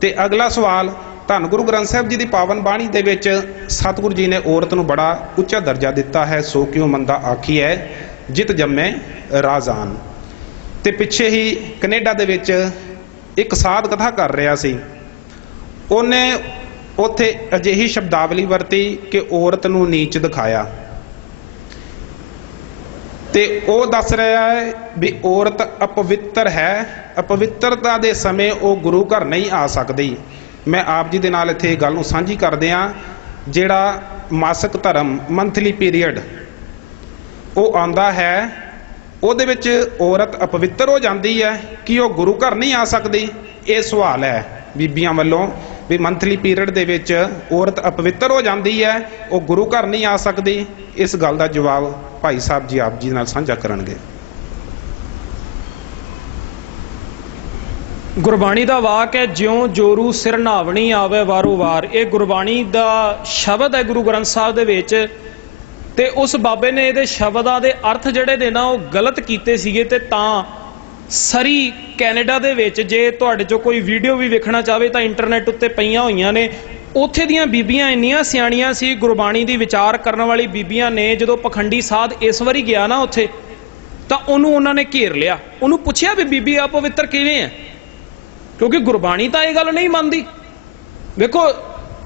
ਤੇ ਅਗਲਾ ਸਵਾਲ, ਧੰਨ ਗੁਰੂ ਗ੍ਰੰਥ ਸਾਹਿਬ ਜੀ ਦੀ ਪਾਵਨ ਬਾਣੀ ਦੇ ਵਿੱਚ ਸਤਿਗੁਰੂ ਜੀ ਨੇ ਔਰਤ ਨੂੰ ਬੜਾ ਉੱਚਾ ਦਰਜਾ ਦਿੱਤਾ ਹੈ, ਸੋ ਕਿਉ ਮੰਦਾ ਆਖੀ ਹੈ, ਜਿਤ ਜੰਮੇ ਰਾਜ਼ਾਨ। ਤੇ ਪਿੱਛੇ ਹੀ ਕੈਨੇਡਾ ਦੇ ਵਿੱਚ ਇੱਕ ਸਾਧ ਕਥਾ ਕਰ ਰਿਹਾ ਸੀ। ਉਹਨੇ ਉੱਥੇ ਅਜਿਹੀ ਸ਼ਬਦਾਵਲੀ ਵਰਤੀ ਕਿ ਔਰਤ ਨੂੰ ਨੀਚ ਦਿਖਾਇਆ। ਤੇ ਉਹ ਦੱਸ ਰਿਹਾ ਹੈ ਵੀ ਔਰਤ ਅਪਵਿੱਤਰ ਹੈ। ਅਪਵਿੱਤਰਤਾ ਦੇ ਸਮੇਂ ਉਹ ਗੁਰੂ ਘਰ ਨਹੀਂ ਆ ਸਕਦੀ। ਮੈਂ ਆਪ ਜੀ ਦੇ ਨਾਲ ਇੱਥੇ ਗੱਲ ਨੂੰ ਸਾਂਝੀ ਕਰਦੇ ਆ ਜਿਹੜਾ ਮਾਸਿਕ ਧਰਮ ਮੰਥਲੀ ਪੀਰੀਅਡ ਉਹ ਆਉਂਦਾ ਹੈ। ਉਹਦੇ ਵਿੱਚ ਔਰਤ ਅਪਵਿੱਤਰ ਹੋ ਜਾਂਦੀ ਹੈ ਕਿ ਉਹ ਗੁਰੂ ਘਰ ਨਹੀਂ ਆ ਸਕਦੀ। ਇਹ ਸਵਾਲ ਹੈ ਬੀਬੀਆਂ ਵੱਲੋਂ। ਵੀ ਮੰਥਲੀ ਪੀਰੀਅਡ ਦੇ ਵਿੱਚ ਔਰਤ ਅਪਵਿੱਤਰ ਹੋ ਜਾਂਦੀ ਹੈ, ਉਹ ਗੁਰੂ ਘਰ ਨਹੀਂ ਆ ਸਕਦੀ। ਇਸ ਗੱਲ ਦਾ ਜਵਾਬ ਭਾਈ ਸਾਹਿਬ ਜੀ ਆਪ ਜੀ ਨਾਲ ਸਾਂਝਾ ਕਰਨਗੇ। ਗੁਰਬਾਣੀ ਦਾ ਵਾਕ ਹੈ, ਜਿਉਂ ਜੋਰੂ ਸਿਰ ਨਾਵਣੀ ਆਵੇ ਵਾਰੋ ਵਾਰ। ਇਹ ਗੁਰਬਾਣੀ ਦਾ ਸ਼ਬਦ ਹੈ ਗੁਰੂ ਗ੍ਰੰਥ ਸਾਹਿਬ ਦੇ ਵਿੱਚ। ਤੇ ਉਸ ਬਾਬੇ ਨੇ ਇਹਦੇ ਸ਼ਬਦਾਂ ਦੇ ਅਰਥ ਜਿਹੜੇ ਨੇ ਨਾ, ਉਹ ਗਲਤ ਕੀਤੇ ਸੀਗੇ ਤੇ ਤਾਂ ਸਰੀ ਕੈਨੇਡਾ ਦੇ ਵਿੱਚ ਜੇ ਤੁਹਾਡੇ ਚੋਂ ਕੋਈ ਵੀਡੀਓ ਵੀ ਵੇਖਣਾ ਚਾਹਵੇ ਤਾਂ ਇੰਟਰਨੈਟ ਉੱਤੇ ਪਈਆਂ ਹੋਈਆਂ ਨੇ। ਉੱਥੇ ਦੀਆਂ ਬੀਬੀਆਂ ਇੰਨੀਆਂ ਸਿਆਣੀਆਂ ਸੀ, ਗੁਰਬਾਣੀ ਦੀ ਵਿਚਾਰ ਕਰਨ ਵਾਲੀ ਬੀਬੀਆਂ ਨੇ ਜਦੋਂ ਪਖੰਡੀ ਸਾਧ ਇਸ ਵਾਰੀ ਗਿਆ ਨਾ ਉੱਥੇ, ਤਾਂ ਉਹਨੂੰ ਉਹਨਾਂ ਨੇ ਘੇਰ ਲਿਆ। ਉਹਨੂੰ ਪੁੱਛਿਆ ਵੀ, ਬੀਬੀ ਆ ਪਵਿੱਤਰ ਕਿਵੇਂ ਹੈ? ਕਿਉਂਕਿ ਗੁਰਬਾਣੀ ਤਾਂ ਇਹ ਗੱਲ ਨਹੀਂ ਮੰਨਦੀ। ਵੇਖੋ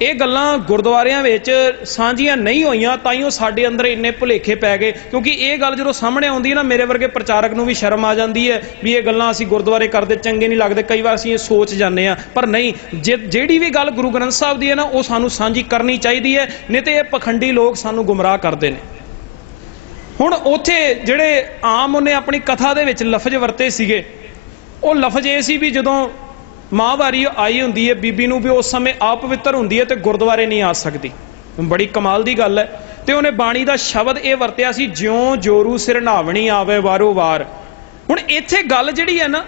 ਇਹ ਗੱਲਾਂ ਗੁਰਦੁਆਰਿਆਂ ਵਿੱਚ ਸਾਂਝੀਆਂ ਨਹੀਂ ਹੋਈਆਂ, ਤਾਂ ਹੀ ਉਹ ਸਾਡੇ ਅੰਦਰ ਇੰਨੇ ਭੁਲੇਖੇ ਪੈ ਗਏ। ਕਿਉਂਕਿ ਇਹ ਗੱਲ ਜਦੋਂ ਸਾਹਮਣੇ ਆਉਂਦੀ ਹੈ ਨਾ, ਮੇਰੇ ਵਰਗੇ ਪ੍ਰਚਾਰਕ ਨੂੰ ਵੀ ਸ਼ਰਮ ਆ ਜਾਂਦੀ ਹੈ ਵੀ ਇਹ ਗੱਲਾਂ ਅਸੀਂ ਗੁਰਦੁਆਰੇ ਕਰਦੇ ਚੰਗੇ ਨਹੀਂ ਲੱਗਦੇ, ਕਈ ਵਾਰ ਅਸੀਂ ਇਹ ਸੋਚ ਜਾਂਦੇ ਆ ਪਰ ਨਹੀਂ, ਜੇ ਜਿਹੜੀ ਵੀ ਗੱਲ ਗੁਰੂ ਗ੍ਰੰਥ ਸਾਹਿਬ ਦੀ ਹੈ ਨਾ, ਉਹ ਸਾਨੂੰ ਸਾਂਝੀ ਕਰਨੀ ਚਾਹੀਦੀ ਹੈ, ਨਹੀਂ ਤੇ ਇਹ ਪਖੰਡੀ ਲੋਕ ਸਾਨੂੰ ਗੁੰਮਰਾਹ ਕਰਦੇ ਨੇ। ਹੁਣ ਉੱਥੇ ਜਿਹੜੇ ਆਮ ਉਹਨੇ ਆਪਣੀ ਕਥਾ ਦੇ ਵਿੱਚ ਲਫ਼ਜ਼ ਵਰਤੇ ਸੀਗੇ, ਉਹ ਲਫ਼ਜ਼ ਇਹ ਸੀ ਵੀ ਜਦੋਂ ਮਾਂ ਮਾਹਵਾਰੀ ਆਈ ਹੁੰਦੀ ਹੈ, ਬੀਬੀ ਨੂੰ ਵੀ ਉਸ ਸਮੇਂ ਆਪਵਿੱਤਰ ਹੁੰਦੀ ਹੈ ਤੇ ਗੁਰਦੁਆਰੇ ਨਹੀਂ ਆ ਸਕਦੀ। ਬੜੀ ਕਮਾਲ ਦੀ ਗੱਲ ਹੈ। ਤੇ ਉਹਨੇ ਬਾਣੀ ਦਾ ਸ਼ਬਦ ਇਹ ਵਰਤਿਆ ਸੀ, ਜਿਉ ਜੋਰੂ ਸਿਰ ਨਾਵਣੀ ਆਵੇ ਵਾਰੋ ਵਾਰ। ਹੁਣ ਇੱਥੇ ਗੱਲ ਜਿਹੜੀ ਹੈ ਨਾ,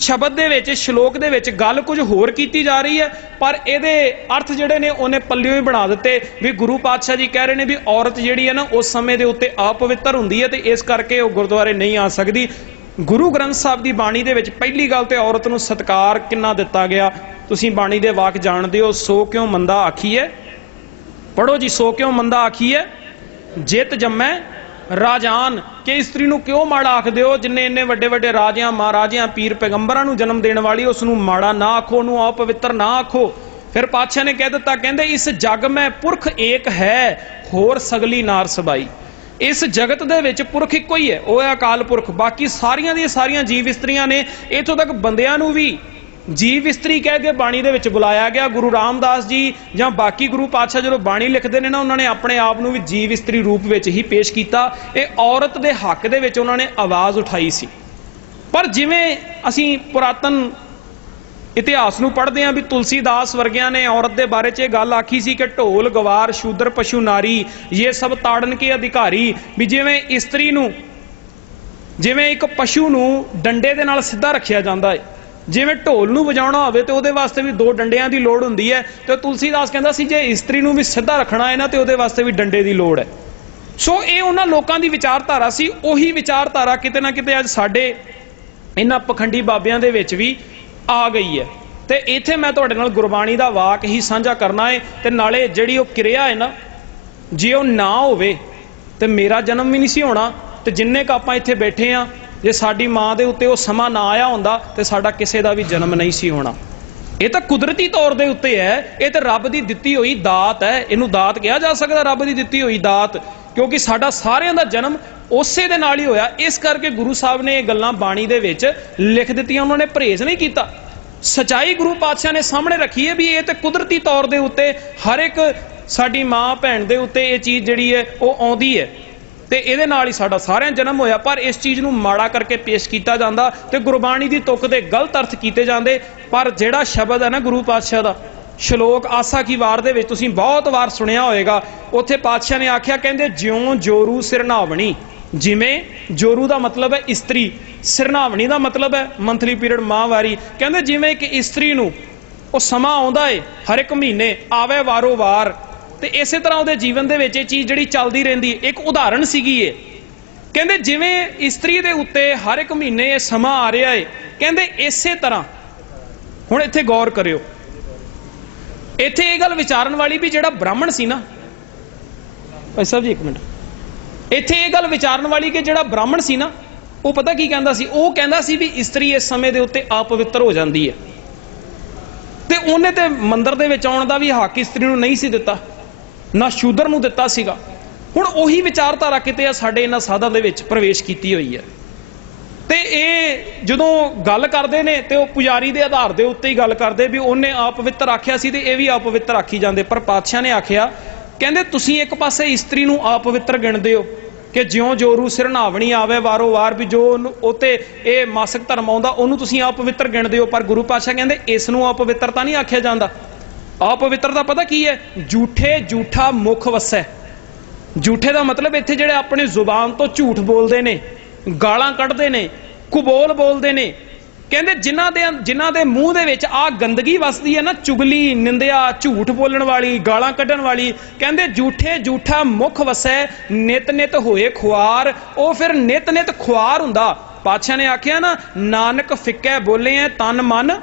ਸ਼ਬਦ ਦੇ ਵਿੱਚ, ਸ਼ਲੋਕ ਦੇ ਵਿੱਚ ਗੱਲ ਕੁਝ ਹੋਰ ਕੀਤੀ ਜਾ ਰਹੀ ਹੈ, ਪਰ ਇਹਦੇ ਅਰਥ ਜਿਹੜੇ ਨੇ ਉਹਨੇ ਪੱਲਿਓ ਹੀ ਬਣਾ ਦਿੱਤੇ ਵੀ ਗੁਰੂ ਪਾਤਸ਼ਾਹ ਜੀ ਕਹਿ ਰਹੇ ਨੇ ਵੀ ਔਰਤ ਜਿਹੜੀ ਹੈ ਨਾ, ਉਸ ਸਮੇਂ ਦੇ ਉੱਤੇ ਆਪਵਿੱਤਰ ਹੁੰਦੀ ਹੈ ਤੇ ਇਸ ਕਰਕੇ ਉਹ ਗੁਰਦੁਆਰੇ ਨਹੀਂ ਆ ਸਕਦੀ। ਗੁਰੂ ਗ੍ਰੰਥ ਸਾਹਿਬ ਦੀ ਬਾਣੀ ਦੇ ਵਿੱਚ ਪਹਿਲੀ ਗੱਲ ਤੇ ਔਰਤ ਨੂੰ ਸਤਕਾਰ ਕਿੰਨਾ ਦਿੱਤਾ ਗਿਆ? ਤੁਸੀਂ ਬਾਣੀ ਦੇ ਵਾਕ ਜਾਣਦੇ ਹੋ, ਸੋ ਕਿਉਂ ਮੰਦਾ ਆਖੀਏ ਪੜੋ ਜੀ, ਸੋ ਕਿਉਂ ਮੰਦਾ ਆਖੀਏ ਜਿਤ ਜੰਮੈ, ਰਾਜਾਨ। ਕਿ ਇਸਤਰੀ ਨੂੰ ਕਿਉਂ ਮਾੜਾ ਆਖਦੇ ਹੋ? ਜਿੰਨੇ ਇੰਨੇ ਵੱਡੇ ਵੱਡੇ ਰਾਜਿਆਂ, ਮਹਾਰਾਜਿਆਂ, ਪੀਰ ਪੈਗੰਬਰਾਂ ਨੂੰ ਜਨਮ ਦੇਣ ਵਾਲੀ, ਉਸ ਨੂੰ ਮਾੜਾ ਨਾ ਆਖੋ, ਉਹਨੂੰ ਅਪਵਿੱਤਰ ਨਾ ਆਖੋ। ਫਿਰ ਪਾਤਸ਼ਾਹ ਨੇ ਕਹਿ ਦਿੱਤਾ, ਕਹਿੰਦੇ, ਇਸ ਜਗ ਮੈਂ ਪੁਰਖ ਏਕ ਹੈ, ਹੋਰ ਸਗਲੀ ਨਾਰ ਸਬਾਈ। ਇਸ ਜਗਤ ਦੇ ਵਿੱਚ ਪੁਰਖ ਇੱਕੋ ਹੀ ਹੈ। ਉਹ ਹੈ ਅਕਾਲ ਪੁਰਖ। ਬਾਕੀ ਸਾਰੀਆਂ ਦੀਆਂ ਸਾਰੀਆਂ ਜੀਵ ਇਸਤਰੀਆਂ ਨੇ ਇਥੋਂ ਤੱਕ ਬੰਦਿਆਂ ਨੂੰ ਵੀ ਜੀਵ ਇਸਤਰੀ ਕਹਿ ਕੇ ਬਾਣੀ ਦੇ ਵਿੱਚ ਬੁਲਾਇਆ ਗਿਆ। ਗੁਰੂ ਰਾਮਦਾਸ ਜੀ ਜਾਂ ਬਾਕੀ ਗੁਰੂ ਪਾਤਸ਼ਾਹ ਜਦੋਂ ਬਾਣੀ ਲਿਖਦੇ ਨੇ ਨਾ, ਉਹਨਾਂ ਨੇ ਆਪਣੇ ਆਪ ਨੂੰ ਵੀ ਜੀਵ ਇਸਤਰੀ ਰੂਪ ਵਿੱਚ ਹੀ ਪੇਸ਼ ਕੀਤਾ। ਇਹ ਔਰਤ ਦੇ ਹੱਕ ਦੇ ਵਿੱਚ ਉਹਨਾਂ ਨੇ ਆਵਾਜ਼ ਉਠਾਈ ਸੀ। ਪਰ ਜਿਵੇਂ ਅਸੀਂ ਪੁਰਾਤਨ ਇਤਿਹਾਸ ਨੂੰ ਪੜ੍ਹਦੇ ਹਾਂ ਵੀ ਤੁਲਸੀਦਾਸ ਵਰਗਿਆਂ ਨੇ ਔਰਤ ਦੇ ਬਾਰੇ 'ਚ ਇਹ ਗੱਲ ਆਖੀ ਸੀ ਕਿ ਢੋਲ, ਗਵਾਰ, ਸ਼ੂਦਰ, ਪਸ਼ੂ, ਨਾਰੀ, ਇਹ ਸਭ ਤਾੜਨ ਕੇ ਅਧਿਕਾਰੀ ਵੀ ਜਿਵੇਂ ਇਸਤਰੀ ਨੂੰ, ਜਿਵੇਂ ਇੱਕ ਪਸ਼ੂ ਨੂੰ ਡੰਡੇ ਦੇ ਨਾਲ ਸਿੱਧਾ ਰੱਖਿਆ ਜਾਂਦਾ ਹੈ ਜਿਵੇਂ ਢੋਲ ਨੂੰ ਵਜਾਉਣਾ ਹੋਵੇ ਤੇ ਉਹਦੇ ਵਾਸਤੇ ਵੀ ਦੋ ਡੰਡਿਆਂ ਦੀ ਲੋੜ ਹੁੰਦੀ ਹੈ ਤੇ ਤੁਲਸੀਦਾਸ ਕਹਿੰਦਾ ਸੀ ਜੇ ਇਸਤਰੀ ਨੂੰ ਵੀ ਸਿੱਧਾ ਰੱਖਣਾ ਹੈ ਨਾ ਤੇ ਉਹਦੇ ਵਾਸਤੇ ਵੀ ਡੰਡੇ ਦੀ ਲੋੜ ਹੈ ਸੋ ਇਹ ਉਹਨਾਂ ਲੋਕਾਂ ਦੀ ਵਿਚਾਰਧਾਰਾ ਸੀ। ਉਹੀ ਵਿਚਾਰਧਾਰਾ ਕਿਤੇ ਨਾ ਕਿਤੇ ਅੱਜ ਸਾਡੇ ਇਹਨਾਂ ਪਖੰਡੀ ਬਾਬਿਆਂ ਦੇ ਵਿੱਚ ਵੀ ਆ ਗਈ ਹੈ। ਤੇ ਇੱਥੇ ਮੈਂ ਤੁਹਾਡੇ ਨਾਲ ਗੁਰਬਾਣੀ ਦਾ ਵਾਕ ਹੀ ਸਾਂਝਾ ਕਰਨਾ ਹੈ ਤੇ ਨਾਲੇ ਜਿਹੜੀ ਉਹ ਕਿਰਿਆ ਹੈ ਨਾ, ਜੇ ਉਹ ਨਾ ਹੋਵੇ ਤੇ ਮੇਰਾ ਜਨਮ ਵੀ ਨਹੀਂ ਸੀ ਹੋਣਾ ਤੇ ਜਿੰਨੇ ਕ ਆਪਾਂ ਇੱਥੇ ਬੈਠੇ ਆ, ਜੇ ਸਾਡੀ ਮਾਂ ਦੇ ਉੱਤੇ ਉਹ ਸਮਾਂ ਨਾ ਆਇਆ ਹੁੰਦਾ ਤੇ ਸਾਡਾ ਕਿਸੇ ਦਾ ਵੀ ਜਨਮ ਨਹੀਂ ਸੀ ਹੋਣਾ। ਇਹ ਤਾਂ ਕੁਦਰਤੀ ਤੌਰ ਦੇ ਉੱਤੇ ਹੈ, ਇਹ ਤਾਂ ਰੱਬ ਦੀ ਦਿੱਤੀ ਹੋਈ ਦਾਤ ਹੈ। ਇਹਨੂੰ ਦਾਤ ਕਿਹਾ ਜਾ ਸਕਦਾ, ਰੱਬ ਦੀ ਦਿੱਤੀ ਹੋਈ ਦਾਤ। ਕਿਉਂਕਿ ਸਾਡਾ ਸਾਰਿਆਂ ਦਾ ਜਨਮ ਉਸੇ ਦੇ ਨਾਲ ਹੀ ਹੋਇਆ। ਇਸ ਕਰਕੇ ਗੁਰੂ ਸਾਹਿਬ ਨੇ ਇਹ ਗੱਲਾਂ ਬਾਣੀ ਦੇ ਵਿੱਚ ਲਿਖ ਦਿੱਤੀਆਂ, ਉਹਨਾਂ ਨੇ ਪਰਹੇਜ਼ ਨਹੀਂ ਕੀਤਾ। ਸਚਾਈ ਗੁਰੂ ਪਾਤਸ਼ਾਹ ਨੇ ਸਾਹਮਣੇ ਰੱਖੀ ਹੈ ਵੀ ਇਹ ਤੇ ਕੁਦਰਤੀ ਤੌਰ ਦੇ ਉੱਤੇ ਹਰ ਇੱਕ ਸਾਡੀ ਮਾਂ ਭੈਣ ਦੇ ਉੱਤੇ ਇਹ ਚੀਜ਼ ਜਿਹੜੀ ਹੈ, ਉਹ ਆਉਂਦੀ ਹੈ। ਤੇ ਇਹਦੇ ਨਾਲ ਹੀ ਸਾਡਾ ਸਾਰਿਆਂ ਜਨਮ ਹੋਇਆ, ਪਰ ਇਸ ਚੀਜ਼ ਨੂੰ ਮਾੜਾ ਕਰਕੇ ਪੇਸ਼ ਕੀਤਾ ਜਾਂਦਾ ਤੇ ਗੁਰਬਾਣੀ ਦੀ ਤੁਕ ਦੇ ਗਲਤ ਅਰਥ ਕੀਤੇ ਜਾਂਦੇ, ਪਰ ਜਿਹੜਾ ਸ਼ਬਦ ਹੈ ਨਾ ਗੁਰੂ ਪਾਤਸ਼ਾਹ ਦਾ ਸ਼ਲੋਕ ਆਸਾ ਕੀ ਵਾਰ ਦੇ ਵਿੱਚ ਤੁਸੀਂ ਬਹੁਤ ਵਾਰ ਸੁਣਿਆ ਹੋਵੇਗਾ। ਉੱਥੇ ਪਾਤਸ਼ਾਹ ਨੇ ਆਖਿਆ, ਕਹਿੰਦੇ, ਜਿਉਂ ਜੋਰੂ ਸਿਰਨਾਵਣੀ, ਜਿਵੇਂ ਜੋਰੂ ਦਾ ਮਤਲਬ ਹੈ ਇਸਤਰੀ, ਸਿਰਨਾਵਣੀ ਦਾ ਮਤਲਬ ਹੈ ਮੰਥਲੀ ਪੀਰੀਅਡ ਮਾਹਵਾਰੀ। ਕਹਿੰਦੇ, ਜਿਵੇਂ ਕਿ ਇਸਤਰੀ ਨੂੰ ਉਹ ਸਮਾਂ ਆਉਂਦਾ ਏ, ਹਰ ਇੱਕ ਮਹੀਨੇ, ਆਵੇ ਵਾਰੋ ਵਾਰ, ਤੇ ਇਸੇ ਤਰ੍ਹਾਂ ਉਹਦੇ ਜੀਵਨ ਦੇ ਵਿੱਚ ਇਹ ਚੀਜ਼ ਜਿਹੜੀ ਚੱਲਦੀ ਰਹਿੰਦੀ ਇੱਕ ਉਦਾਹਰਣ ਸੀਗੀ ਏ ਕਹਿੰਦੇ, ਜਿਵੇਂ ਇਸਤਰੀ ਦੇ ਉੱਤੇ ਹਰ ਇੱਕ ਮਹੀਨੇ ਇਹ ਸਮਾਂ ਆ ਰਿਹਾ ਏ, ਕਹਿੰਦੇ, ਇਸੇ ਤਰ੍ਹਾਂ। ਹੁਣ ਇੱਥੇ ਗੌਰ ਕਰਿਓ। ਇੱਥੇ ਇਹ ਗੱਲ ਵਿਚਾਰਨ ਵਾਲੀ ਵੀ ਜਿਹੜਾ ਬ੍ਰਾਹਮਣ ਸੀ ਨਾ, ਭਾਈ ਸਾਹਿਬ ਜੀ ਇੱਕ ਮਿੰਟ। ਇੱਥੇ ਇਹ ਗੱਲ ਵਿਚਾਰਨ ਵਾਲੀ ਕਿ ਜਿਹੜਾ ਬ੍ਰਾਹਮਣ ਸੀ ਨਾ, ਉਹ ਪਤਾ ਕੀ ਕਹਿੰਦਾ ਸੀ? ਉਹ ਕਹਿੰਦਾ ਸੀ ਵੀ ਇਸਤਰੀ ਇਸ ਸਮੇਂ ਦੇ ਉੱਤੇ ਆਪਵਿੱਤਰ ਹੋ ਜਾਂਦੀ ਹੈ। ਤੇ ਉਹਨੇ ਤੇ ਮੰਦਰ ਦੇ ਵਿੱਚ ਆਉਣ ਦਾ ਵੀ ਹੱਕ ਇਸਤਰੀ ਨੂੰ ਨਹੀਂ ਸੀ ਦਿੱਤਾ, ਨਾ ਸ਼ੂਦਰ ਨੂੰ ਦਿੱਤਾ ਸੀਗਾ। ਹੁਣ ਉਹੀ ਵਿਚਾਰਧਾਰਾ ਕਿਤੇ ਆ ਸਾਡੇ ਇਹਨਾਂ ਸਾਧਾਂ ਦੇ ਵਿੱਚ ਪ੍ਰਵੇਸ਼ ਕੀਤੀ ਹੋਈ ਹੈ। ਤੇ ਇਹ ਜਦੋਂ ਗੱਲ ਕਰਦੇ ਨੇ ਤੇ ਉਹ ਪੁਜਾਰੀ ਦੇ ਆਧਾਰ ਦੇ ਉੱਤੇ ਹੀ ਗੱਲ ਕਰਦੇ ਵੀ ਉਹਨੇ ਅਪਵਿੱਤਰ ਆਖਿਆ ਸੀ ਤੇ ਇਹ ਵੀ ਅਪਵਿੱਤਰ ਆਖੀ ਜਾਂਦੇ, ਪਰ ਪਾਤਸ਼ਾਹ ਨੇ ਆਖਿਆ, ਕਹਿੰਦੇ ਤੁਸੀਂ ਇੱਕ ਪਾਸੇ ਇਸਤਰੀ ਨੂੰ ਅਪਵਿੱਤਰ ਗਿਣਦੇ ਹੋ ਕਿ ਜਿਉਂ ਜੋਰੂ ਸਿਰਨਾਵਣੀ ਆਵੇ, ਵਾਰੋ ਵਾਰ ਵੀ ਜੋ ਉਹਨੂੰ- ਉਹ ਤੇ ਇਹ ਮਾਸਕ ਧਰਮ ਆਉਂਦਾ, ਉਹਨੂੰ ਤੁਸੀਂ ਅਪਵਿੱਤਰ ਗਿਣਦੇ ਹੋ। ਪਰ ਗੁਰੂ ਪਾਤਸ਼ਾਹ ਕਹਿੰਦੇ, ਇਸ ਨੂੰ ਅਪਵਿੱਤਰ ਤਾਂ ਨਹੀਂ ਆਖਿਆ ਜਾਂਦਾ। ਅਪਵਿੱਤਰ ਦਾ ਪਤਾ ਕੀ ਹੈ? ਝੂਠੇ ਝੂਠਾ ਮੁਖ ਵਸੈ। ਝੂਠੇ ਦਾ ਮਤਲਬ ਇੱਥੇ ਜਿਹੜੇ ਆਪਣੇ ਜ਼ੁਬਾਨ ਤੋਂ ਝੂਠ ਬੋਲਦੇ ਨੇ, ਗਾਲਾਂ ਕੱਢਦੇ ਨੇ ਕੁਬੋਲ ਬੋਲਦੇ ਨੇ। ਕਹਿੰਦੇ ਜਿਨ੍ਹਾਂ ਦੇ ਜਿਨ੍ਹਾਂ ਦੇ ਮੂੰਹ ਦੇ ਵਿੱਚ ਆ ਗੰਦਗੀ ਵਸਦੀ ਹੈ ਨਾ, ਚੁਗਲੀ, ਨਿੰਦਿਆ, ਝੂਠ ਬੋਲਣ ਵਾਲੀ, ਗਾਲਾਂ ਕੱਢਣ ਵਾਲੀ, ਕਹਿੰਦੇ ਝੂਠੇ ਝੂਠਾ ਮੁਖ ਵਸੈ, ਨਿਤ ਨਿਤ ਹੋਏ ਖੁਆਰ, ਉਹ ਫਿਰ ਨਿਤ ਨਿਤ ਖੁਆਰ ਹੁੰਦਾ। ਪਾਤਸ਼ਾਹ ਨੇ ਆਖਿਆ ਨਾ, ਨਾਨਕ ਫਿੱਕੈ ਬੋਲੇ ਐ, ਤਨ ਮਨ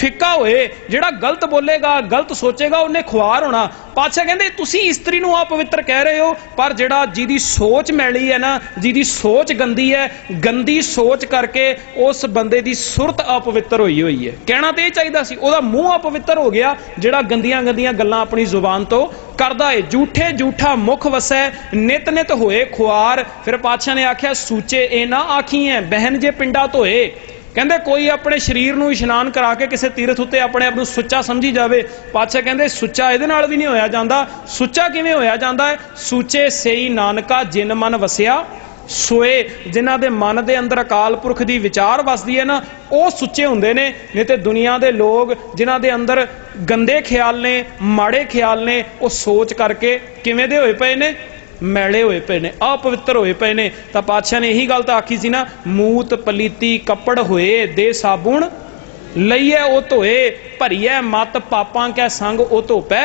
ਫਿੱਕਾ ਹੋਏ, ਜਿਹੜਾ ਗਲਤ ਬੋਲੇਗਾ, ਗਲਤ ਸੋਚੇਗਾ, ਉਹਨੇ ਖੁਆਰ ਹੋਣਾ। ਪਾਤਸ਼ਾਹ ਕਹਿੰਦੇ, ਤੁਸੀਂ ਇਸਤਰੀ ਨੂੰ ਅਪਵਿੱਤਰ ਕਹਿ ਰਹੇ ਹੋ, ਪਰ ਜਿਹੜਾ ਜਿਹਦੀ ਸੋਚ ਮੈਲੀ ਹੈ ਨਾ, ਜਿਹਦੀ ਸੋਚ ਗੰਦੀ ਹੈ, ਗੰਦੀ ਸੋਚ ਕਰਕੇ ਉਸ ਬੰਦੇ ਦੀ ਸੁਰਤ ਅਪਵਿੱਤਰ ਹੋਈ ਹੋਈ ਹੈ। ਕਹਿਣਾ ਤੇ ਇਹ ਚਾਹੀਦਾ ਸੀ, ਉਹਦਾ ਮੂੰਹ ਅਪਵਿੱਤਰ ਹੋ ਗਿਆ, ਜਿਹੜਾ ਗੰਦੀਆਂ ਗੰਦੀਆਂ ਗੱਲਾਂ ਆਪਣੀ ਜ਼ੁਬਾਨ ਤੋਂ ਕਰਦਾ ਏ ਝੂਠੇ, ਝੂਠਾ ਮੁਖ ਵਸੈ ਨਿਤ ਨਿਤ ਹੋਏ ਖੁਆਰ। ਫਿਰ ਪਾਤਸ਼ਾਹ ਨੇ ਆਖਿਆ, ਸੂਚੇ ਇਹ ਨਾ ਆਖੀਐ ਬਹਿਨ ਜੇ ਪਿੰਡਾ ਧੋਏ। ਕਹਿੰਦੇ ਕੋਈ ਆਪਣੇ ਸਰੀਰ ਨੂੰ ਇਸ਼ਨਾਨ ਕਰਾ ਕੇ ਕਿਸੇ ਤੀਰਥ ਉੱਤੇ ਆਪਣੇ ਆਪ ਨੂੰ ਸੁੱਚਾ ਸਮਝੀ ਜਾਵੇ। ਪਾਤਸ਼ਾਹ ਕਹਿੰਦੇ ਸੁੱਚਾ ਇਹਦੇ ਨਾਲ ਵੀ ਨਹੀਂ ਹੋਇਆ ਜਾਂਦਾ। ਸੁੱਚਾ ਕਿਵੇਂ ਹੋਇਆ ਜਾਂਦਾ ਹੈ? ਸੂਚੇ ਸਈ ਨਾਨਕਾ ਜਿਨ ਮਨ ਵਸਿਆ, ਸੋਏ ਜਿਨ੍ਹਾਂ ਦੇ ਮਨ ਦੇ ਅੰਦਰ ਅਕਾਲ ਪੁਰਖ ਦੀ ਵਿਚਾਰ ਵਸਦੀ ਹੈ ਨਾ, ਉਹ ਸੁੱਚੇ ਹੁੰਦੇ ਨੇ। ਨਹੀਂ ਤੇ ਦੁਨੀਆ ਦੇ ਲੋਕ ਜਿਨ੍ਹਾਂ ਦੇ ਅੰਦਰ ਗੰਦੇ ਖਿਆਲ ਨੇ, ਮਾੜੇ ਖਿਆਲ ਨੇ, ਉਹ ਸੋਚ ਕਰਕੇ ਕਿਵੇਂ ਦੇ ਹੋਏ ਪਏ ਨੇ? ਮੈਲੇ ਹੋਏ ਪਏ ਨੇ, ਅਪਵਿੱਤਰ ਹੋਏ ਪਏ ਨੇ। ਤਾਂ ਪਾਤਸ਼ਾਹ ਨੇ ਇਹੀ ਗੱਲ ਤਾਂ ਆਖੀ ਸੀ ਨਾ, ਮੂਤ ਪਲੀਤੀ ਕੱਪੜ ਹੋਏ, ਦੇ ਸਾਬੂਣ ਲਈਏ ਉਹ ਧੋਏ, ਭਰੀਐ, ਮਤ ਪਾਪਾਂ ਕੈ ਸੰਗ, ਉਹ ਧੋਪੈ।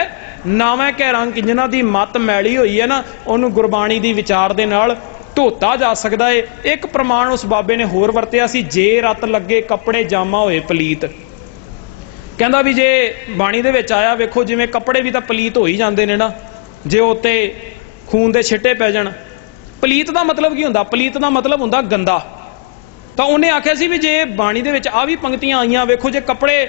ਨਾਵੇਂ ਕੈ ਰੰਗ, ਜਿਨ੍ਹਾਂ ਦੀ ਮਤ ਮੈਲੀ ਹੋਈ ਹੈ ਨਾ, ਉਹਨੂੰ ਗੁਰਬਾਣੀ ਦੀ ਵਿਚਾਰ ਦੇ ਨਾਲ ਧੋਤਾ ਜਾ ਸਕਦਾ ਏ। ਇੱਕ ਪ੍ਰਮਾਣ ਉਸ ਬਾਬੇ ਨੇ ਹੋਰ ਵਰਤਿਆ ਸੀ, ਜੇ ਰਤ ਲੱਗੇ ਕੱਪੜੇ ਜਾਮਾ ਹੋਏ ਪਲੀਤ। ਕਹਿੰਦਾ ਵੀ ਜੇ ਬਾਣੀ ਦੇ ਵਿੱਚ ਆਇਆ, ਵੇਖੋ ਜਿਵੇਂ ਕੱਪੜੇ ਵੀ ਤਾਂ ਪਲੀਤ ਹੋ ਹੀ ਜਾਂਦੇ ਨੇ ਨਾ, ਜੇ ਉੱਤੇ ਖੂਨ ਦੇ ਛਿੱਟੇ ਪੈ ਜਾਣ। ਪਲੀਤ ਦਾ ਮਤਲਬ ਕੀ ਹੁੰਦਾ? ਪਲੀਤ ਦਾ ਮਤਲਬ ਹੁੰਦਾ ਗੰਦਾ। ਤਾਂ ਉਹਨੇ ਆਖਿਆ ਸੀ ਵੀ ਜੇ ਬਾਣੀ ਦੇ ਵਿੱਚ ਆ ਵੀ ਪੰਕਤੀਆਂ ਆਈਆਂ, ਵੇਖੋ ਜੇ ਕੱਪੜੇ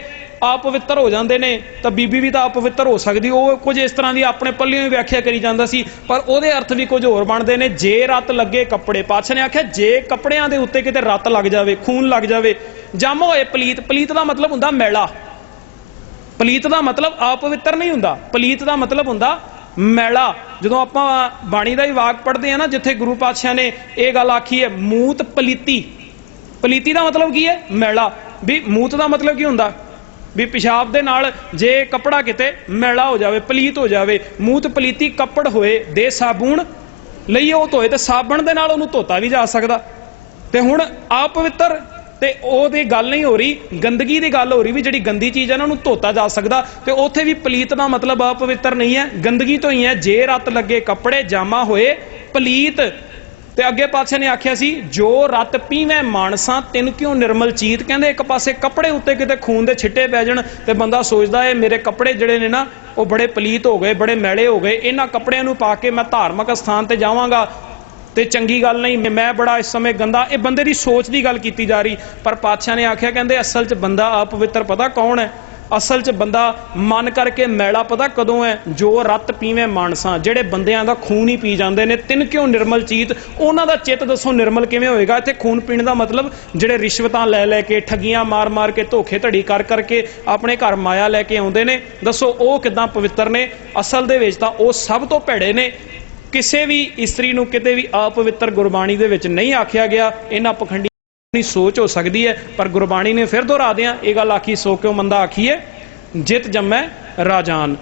ਅਪਵਿੱਤਰ ਹੋ ਜਾਂਦੇ ਨੇ, ਤਾਂ ਬੀਬੀ ਵੀ ਤਾਂ ਅਪਵਿੱਤਰ ਹੋ ਸਕਦੀ। ਉਹ ਕੁਝ ਇਸ ਤਰ੍ਹਾਂ ਦੀ ਆਪਣੇ ਪੱਲਿਓਂ ਹੀ ਵਿਆਖਿਆ ਕਰੀ ਜਾਂਦਾ ਸੀ, ਪਰ ਉਹਦੇ ਅਰਥ ਵੀ ਕੁਝ ਹੋਰ ਬਣਦੇ ਨੇ। ਜੇ ਰਤ ਲੱਗੇ ਕੱਪੜੇ, ਪਾਤਸ਼ਾਹ ਨੇ ਆਖਿਆ, ਜੇ ਕੱਪੜਿਆਂ ਦੇ ਉੱਤੇ ਕਿਤੇ ਰਤ ਲੱਗ ਜਾਵੇ, ਖੂਨ ਲੱਗ ਜਾਵੇ, ਜੰਮ ਹੋਏ ਪਲੀਤ ਪਲੀਤ ਦਾ ਮਤਲਬ ਹੁੰਦਾ ਮੈਲਾ। ਪਲੀਤ ਦਾ ਮਤਲਬ ਅਪਵਿੱਤਰ ਨਹੀਂ ਹੁੰਦਾ। ਪਲੀਤ ਦਾ ਮਤਲਬ ਹੁੰਦਾ ਮੈਲਾ। ਜਦੋਂ ਆਪਾਂ ਬਾਣੀ ਦਾ ਹੀ ਵਾਕ ਪੜ੍ਹਦੇ ਆ ਨਾ, ਜਿੱਥੇ ਗੁਰੂ ਪਾਤਸ਼ਾਹ ਨੇ ਇਹ ਗੱਲ ਆਖੀ ਹੈ, ਮੂਤ ਪਲੀਤੀ। ਪਲੀਤੀ ਦਾ ਮਤਲਬ ਕੀ ਹੈ? ਮੈਲਾ। ਵੀ ਮੂਤ ਦਾ ਮਤਲਬ ਕੀ ਹੁੰਦਾ? ਵੀ ਪਿਸ਼ਾਬ ਦੇ ਨਾਲ ਜੇ ਕੱਪੜਾ ਕਿਤੇ ਮੈਲਾ ਹੋ ਜਾਵੇ, ਪਲੀਤ ਹੋ ਜਾਵੇ, ਮੂਤ ਪਲੀਤੀ ਕੱਪੜ ਹੋਏ, ਦੇ ਸਾਬੂਣ ਲਈਏ ਉਹ ਧੋਏ ਤੇ ਸਾਬਣ ਦੇ ਨਾਲ ਉਹਨੂੰ ਧੋਤਾ ਵੀ ਜਾ ਸਕਦਾ। ਤੇ ਹੁਣ ਅਪਵਿੱਤਰ ਤੇ ਉਹਦੀ ਗੱਲ ਨਹੀਂ ਹੋ ਰਹੀ, ਗੰਦਗੀ ਦੀ ਗੱਲ ਹੋ ਰਹੀ ਵੀ ਜਿਹੜੀ ਗੰਦੀ ਚੀਜ਼ ਹੈ ਨਾ, ਉਹਨੂੰ ਧੋਤਾ ਜਾ ਸਕਦਾ। ਤੇ ਉੱਥੇ ਵੀ ਪਲੀਤ ਦਾ ਮਤਲਬ ਅਪਵਿੱਤਰ ਨਹੀਂ ਹੈ, ਗੰਦਗੀ ਤੋਂ ਹੀ ਹੈ। ਜੇ ਰਤ ਲੱਗੇ ਕੱਪੜੇ, ਜਾਮਾ ਹੋਏ, ਪਲੀਤ। ਤੇ ਅੱਗੇ ਪਾਸੇ ਨੇ ਆਖਿਆ ਸੀ, ਜੋ ਰਤ ਪੀਵੇਂ ਮਾਨਸਾਂ, ਤਿੰਨ ਕਿਉਂ ਨਿਰਮਲ ਚੀਤ? ਕਹਿੰਦੇ ਇੱਕ ਪਾਸੇ ਕੱਪੜੇ ਉੱਤੇ ਕਿਤੇ ਖੂਨ ਦੇ ਛਿੱਟੇ ਪੈ ਜਾਣ ਤੇ ਬੰਦਾ ਸੋਚਦਾ ਏ, ਮੇਰੇ ਕੱਪੜੇ ਜਿਹੜੇ ਨੇ ਨਾ, ਉਹ ਬੜੇ ਪਲੀਤ ਹੋ ਗਏ, ਬੜੇ ਮੈਲੇ ਹੋ ਗਏ। ਇਹਨਾਂ ਕੱਪੜਿਆਂ ਨੂੰ ਪਾ ਕੇ ਮੈਂ ਧਾਰਮਿਕ ਸਥਾਨ ਤੇ ਜਾਵਾਂਗਾ। ਤੇ ਚੰਗੀ ਗੱਲ ਨਹੀਂ, ਮੈਂ ਬੜਾ ਇਸ ਸਮੇਂ ਗੰਦਾ। ਇਹ ਬੰਦੇ ਦੀ ਸੋਚ ਦੀ ਗੱਲ ਕੀਤੀ ਜਾ ਰਹੀ, ਪਰ ਪਾਤਸ਼ਾਹ ਨੇ ਆਖਿਆ, ਕਹਿੰਦੇ ਅਸਲ 'ਚ ਬੰਦਾ ਅਪਵਿੱਤਰ ਪਤਾ ਕੌਣ ਹੈ? ਅਸਲ 'ਚ ਬੰਦਾ ਮਨ ਕਰਕੇ ਮੈਲਾ ਪਤਾ ਕਦੋਂ ਹੈ? ਜੋ ਰਤ ਪੀਵੇਂ ਮਾਨਸਾਂ, ਜਿਹੜੇ ਬੰਦਿਆਂ ਦਾ ਖੂਨ ਹੀ ਪੀ ਜਾਂਦੇ ਨੇ, ਤਿੰਨ ਕਿਉਂ ਨਿਰਮਲ ਚੀਤ? ਉਹਨਾਂ ਦਾ ਚਿੱਤ ਦੱਸੋ ਨਿਰਮਲ ਕਿਵੇਂ ਹੋਏਗਾ? ਇੱਥੇ ਖੂਨ ਪੀਣ ਦਾ ਮਤਲਬ ਜਿਹੜੇ ਰਿਸ਼ਵਤਾਂ ਲੈ ਲੈ ਕੇ, ਠੱਗੀਆਂ ਮਾਰ ਮਾਰ ਕੇ, ਧੋਖੇ ਧੜੀ ਕਰ ਕਰਕੇ ਆਪਣੇ ਘਰ ਮਾਇਆ ਲੈ ਕੇ ਆਉਂਦੇ ਨੇ। ਦੱਸੋ ਉਹ ਕਿਦਾਂ ਪਵਿੱਤਰ ਨੇ? ਅਸਲ ਦੇ ਵਿੱਚ ਤਾਂ ਉਹ ਸਭ ਤੋਂ ਭੈੜੇ ਨੇ। ਕਿਸੇ ਵੀ ਇਸਤਰੀ ਨੂੰ ਕਿਤੇ ਵੀ ਅਪਵਿੱਤਰ ਗੁਰਬਾਣੀ ਦੇ ਵਿੱਚ ਨਹੀਂ ਆਖਿਆ ਗਿਆ, ਇਹਨਾਂ ਪਖੰਡੀ ਦੀ ਸੋਚ ਹੋ ਸਕਦੀ ਹੈ, ਪਰ ਗੁਰਬਾਣੀ ਨੇ ਫਿਰ ਦੁਹਰਾ ਦਿਆਂ, ਇਹ ਗੱਲ ਆਖੀ, ਸੋ ਕਿਉਂ ਮੰਦਾ ਆਖੀਏ ਜਿਤ ਜੰਮੈ ਰਾਜਾਨ।